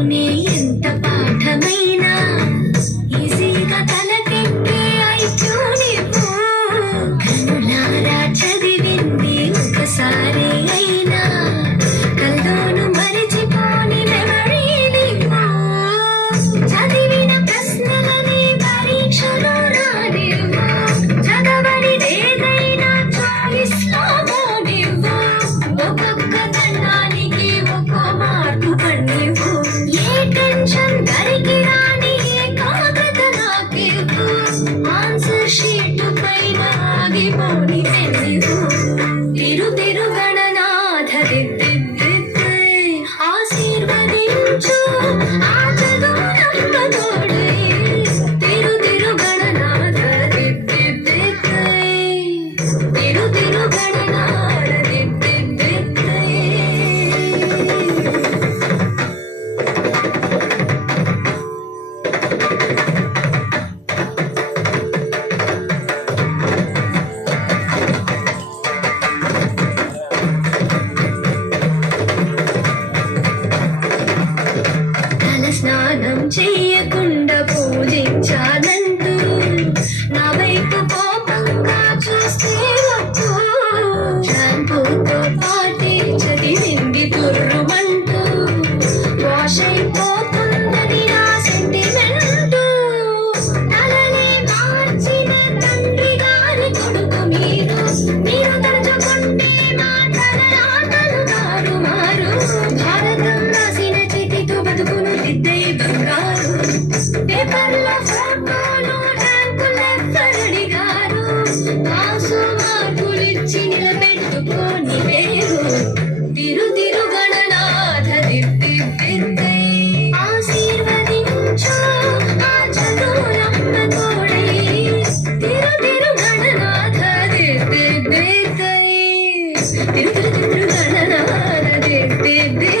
నేర్చుకునే ఎంత పాఠమైనా ఈజీగా తలకెక్కే ఐక్యూ నీవు. కనులారా చదివింది ఒకసారి అయినా కల్లోను మరిచిపోని మెమరీ నీవు. చదివిన ప్రశ్నలని పరీక్షలో రానివ్వు. చదవనిదేదైనా చాయిస్ లో పోనివ్వు. ఒక్కొక్క దండానికి ఒక్కో మార్కు పడివ్వు. ఏ టెన్షన్ దరికి రాని ఏకాగ్రత నాకివ్వు. ఆన్సర్ షీట్ పైన ఆగిపోని పెన్నివ్వు. తిరు తిరు గణనాథ దిద్దిద్దిద్దే ఆశీర్వదించు ఆ చదువు తోడై. తిరు తిరు గణనాథ దిద్దిద్దిద్దే తిరు తిరు గణనాథ దిద్దిద్దిద్దే. తల స్నానం చెయ్యకుండా పూజించాలంటూ నా వైపు కోపంగా చూస్తే వద్దు. షాంపూతో పాటే చదివింది తుర్రుమంటూ వాష్ అయిపోతుందని నా సెంటిమెంటు. తలనే మార్చిన తండ్రి గారి కొడుకు మీరు. మీరు తలుచుకుంటే మాటల ఆటలు తారుమారు. భారతం రాసిన చేతితో బతుకును దిద్దే బంగారు. పేపర్ల ఫోటోలు ర్యాంకులెవ్వరడిగారు. పాసు మార్కులిచ్చి నిలబెట్టుకోని పేరు. తిరు తిరు గణనాథ దిద్దిద్దే ఆశీర్వదించు ఆ చదువులమ్మ తోడై. తిరు తిరు గణనాథ దిద్దిద్దే తిరు తిరు తిరు గణనాథ దిద్దిద్దే.